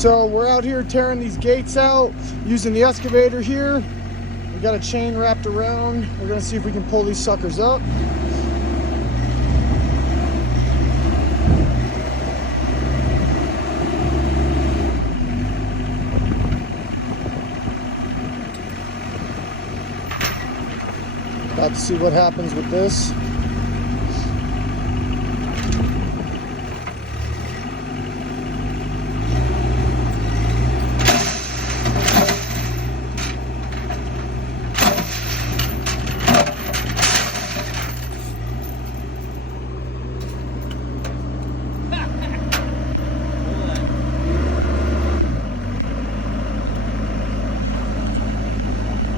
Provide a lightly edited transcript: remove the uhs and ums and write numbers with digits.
So we're out here tearing these gates out using the excavator here. We got a chain wrapped around. We're gonna see if we can pull these suckers up. About to see what happens with this.